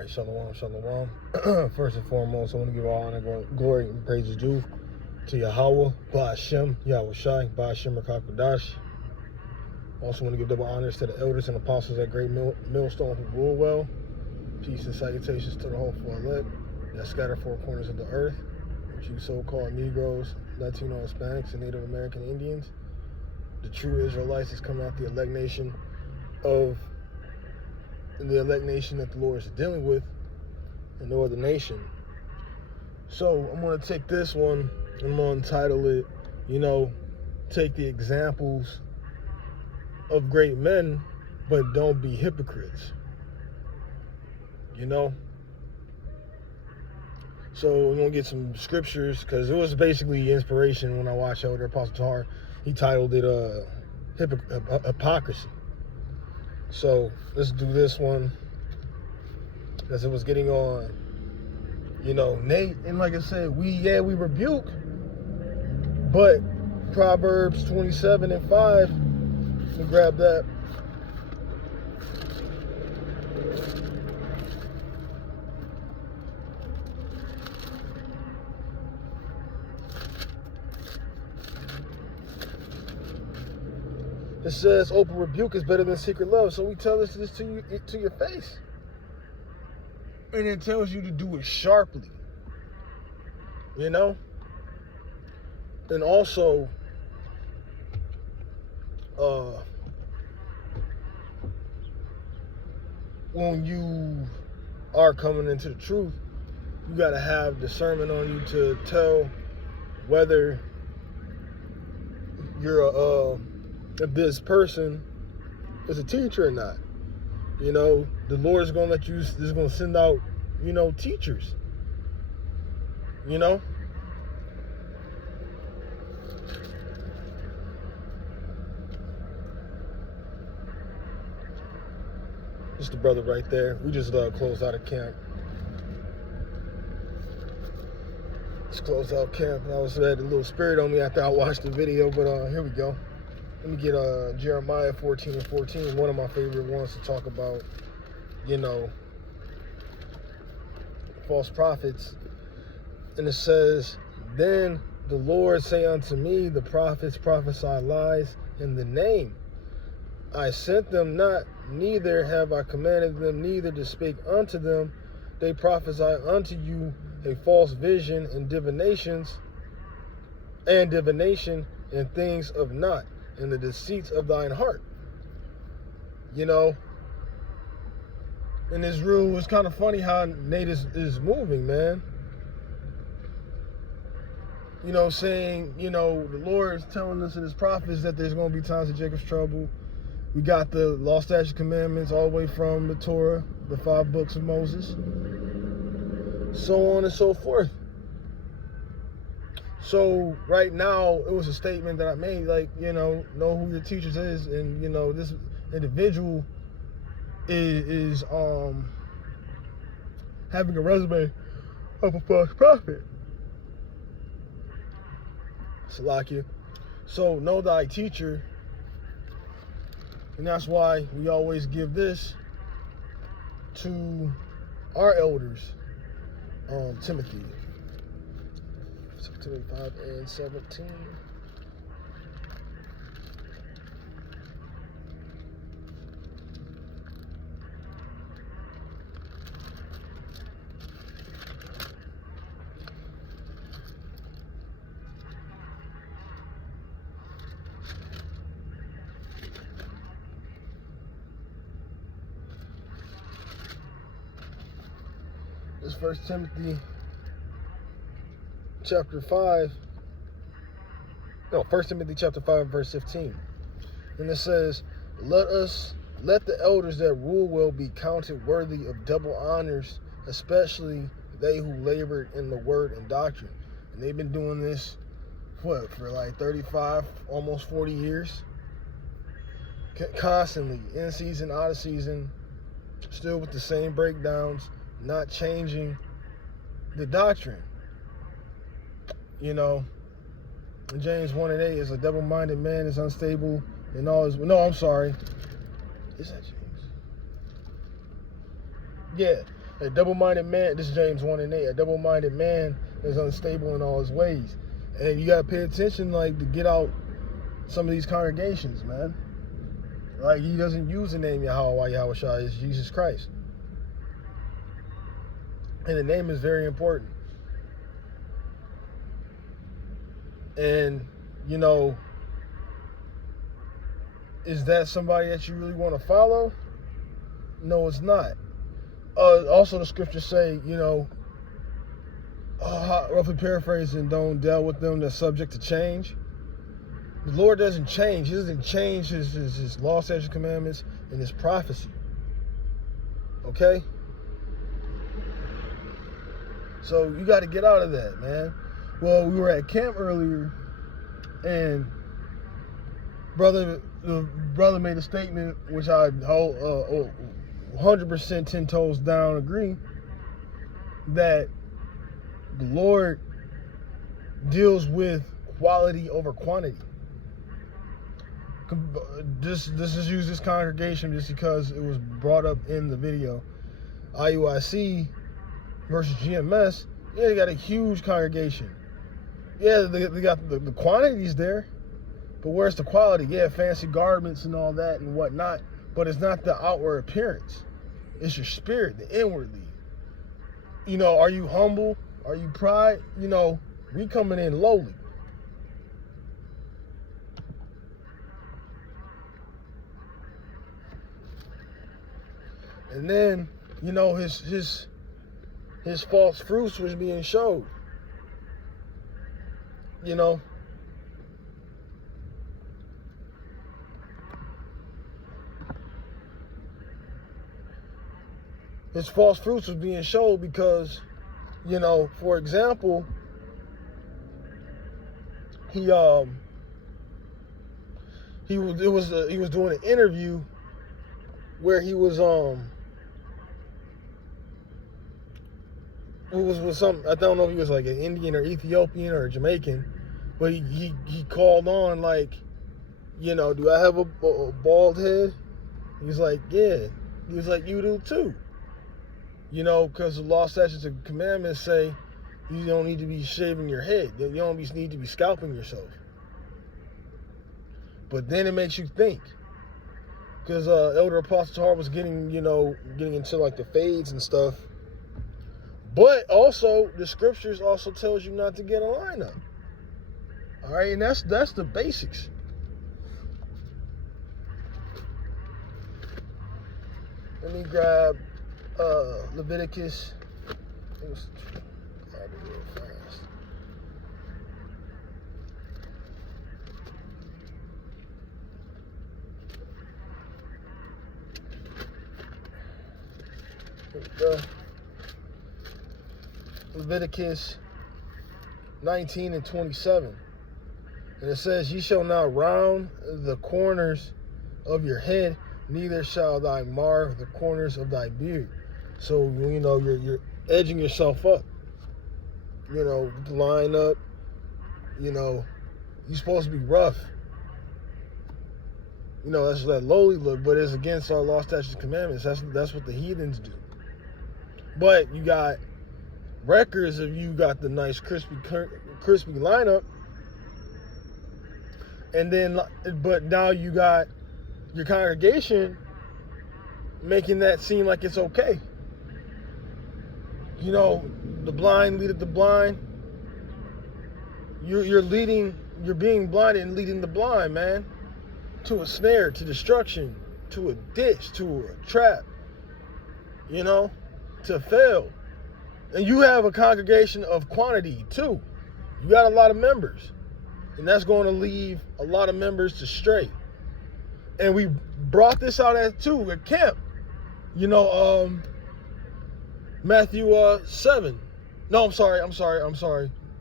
right, shalom, shalom. First and foremost, I want to give all honor, glory, and praises due to Yahweh, Ba'ashem, Yahweh Shai, Ba'ashem Rakakadash. Also want to give double honors to the elders and apostles at Great Millstone who rule well. Peace and salutations to the hopeful elect that scatter four corners of the earth, which you so-called Negroes, Latino, Hispanics, and Native American Indians. The true Israelites is coming out the elect nation that the Lord is dealing with, and no other nation. So I'm going to take this one, I'm going to entitle it, take the examples of great men, but don't be hypocrites. So we're going to get some scriptures, because it was basically inspiration when I watched Elder Apostle Tar. He titled it Hypocrisy. So let's do this one, because it was getting on, Nate, and like I said, we rebuke, but Proverbs 27:5, let me grab that. It says open rebuke is better than secret love. So we tell this to you, to your face. And it tells you to do it sharply. And also, when you are coming into the truth, you got to have discernment on you to tell whether you're if this person is a teacher or not. The Lord is going to is going to send out, teachers. Just the brother right there. We just closed out of camp. Just closed out camp, and I had a little spirit on me after I watched the video, but here we go. Let me get Jeremiah 14:14, one of my favorite ones to talk about, false prophets. And it says, then the Lord say unto me, the prophets prophesy lies in the name. I sent them not, neither have I commanded them, neither to speak unto them. They prophesy unto you a false vision and divination and things of naught, and the deceits of thine heart. In this room, it's kind of funny how Nate is moving, man. Saying, the Lord is telling us in his prophets that there's going to be times of Jacob's trouble. We got the law, statutes, commandments all the way from the Torah, the 5 books of Moses, so on and so forth. So right now, it was a statement that I made, like, know who your teachers is, and this individual is having a resume of a false prophet. Salakia. So know thy teacher, and that's why we always give this to our elders. Timothy 5:17. This 1 Timothy chapter 5. No, 1 Timothy chapter 5, verse 15. And it says, let the elders that rule well be counted worthy of double honors, especially they who labored in the word and doctrine. And they've been doing this, for like 35, almost 40 years. Constantly, in season, out of season, still with the same breakdowns, not changing the doctrine. James 1:8 is a double-minded man is unstable in all his... No, I'm sorry. Is that James? Yeah. A double-minded man, this is James 1:8, a double-minded man is unstable in all his ways. And you got to pay attention, like, to get out some of these congregations, man. Like, he doesn't use the name Yahweh, Yahushua, it's Jesus Christ. And the name is very important. And, you know, is that somebody that you really want to follow? No, it's not. Also, the scriptures say, you know, roughly paraphrasing, don't deal with them that's subject to change. The Lord doesn't change. He doesn't change his law, statutes, commandments, and his prophecy. Okay? So you got to get out of that, man. Well, we were at camp earlier, and the brother made a statement, which I 100% 10 toes down agree, that the Lord deals with quality over quantity. This is use this congregation just because it was brought up in the video. IUIC versus GMS, yeah, they got a huge congregation. Yeah, they got the quantities there, but where's the quality? Yeah, fancy garments and all that and whatnot, but it's not the outward appearance. It's your spirit, the inwardly. You know, are you humble? Are you pride? You know, we coming in lowly. And then, you know, his false fruits was being showed. You know. His false fruits was being showed because, you know, for example, he was doing an interview where he was with some, I don't know if he was like an Indian or Ethiopian or a Jamaican, but he called on, like, you know, do I have a bald head? He was like, yeah. He was like, you do too. You know, because the law, statutes, and commandments say you don't need to be shaving your head. You don't need to be scalping yourself. But then it makes you think. Because Elder Apostle Tahar was getting into like the fades and stuff. But also, the scriptures also tells you not to get a lineup. All right, and that's the basics. Let me grab Leviticus. It was real fast. Here we go. Leviticus 19 and 27. And it says, ye shall not round the corners of your head, neither shall thy mar the corners of thy beard. So, you know, you're edging yourself up. You know, line up. You know, you're supposed to be rough. You know, that's that lowly look, but it's against our law, statutes, and commandments. That's what the heathens do. But you got records of you got the nice crispy lineup, and then, but now you got your congregation making that seem like it's okay. You know, the blind leadeth the blind. You're being blinded and leading the blind, man, to a snare, to destruction, to a ditch, to a trap, you know, to fail. And you have a congregation of quantity too. You got a lot of members, and that's going to leave a lot of members to stray. And we brought this out at camp. You know, Matthew 7. No, I'm sorry.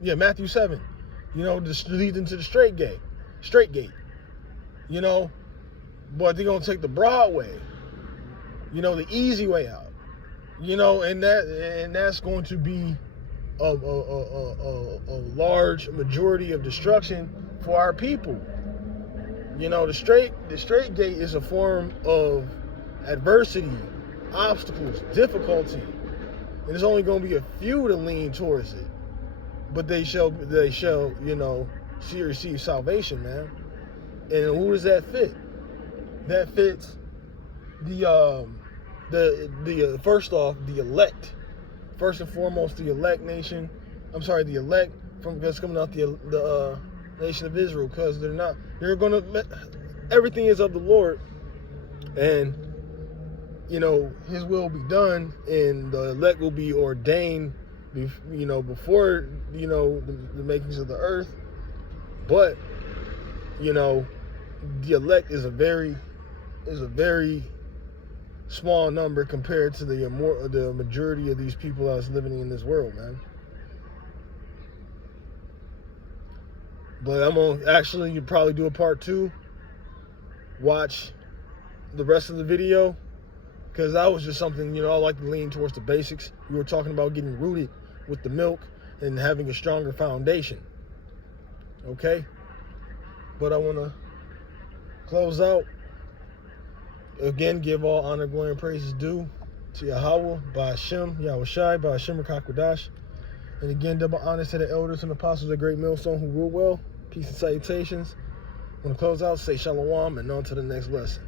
Yeah, Matthew 7. You know, this leads into the straight gate. You know, but they're gonna take the broad way. You know, the easy way out. You know, and that's going to be a large majority of destruction for our people. You know, the straight gate is a form of adversity, obstacles, difficulty. And there's only going to be a few to lean towards it. But they shall, you know, see or receive salvation, man. And who does that fit? That fits the first off, the elect. First and foremost, the elect nation. I'm sorry, the elect that's coming out the nation of Israel, because they're gonna, everything is of the Lord, and you know, His will be done, and the elect will be ordained, you know, before, you know, the makings of the earth. But you know, the elect is a very small number compared to the majority of these people that's living in this world, man. But I'm gonna actually, you probably do a part 2. Watch the rest of the video, because that was just something, you know, I like to lean towards the basics. We were talking about getting rooted with the milk and having a stronger foundation. Okay? But I want to close out. Again, give all honor, glory, and praises due to Yahweh, Ba'ashem, Yahushai, Ba'ashem, Rakakwadash. And again, double honors to the elders and apostles of the great millstone who rule well. Peace and salutations. I want to close out, say shalom, and on to the next lesson.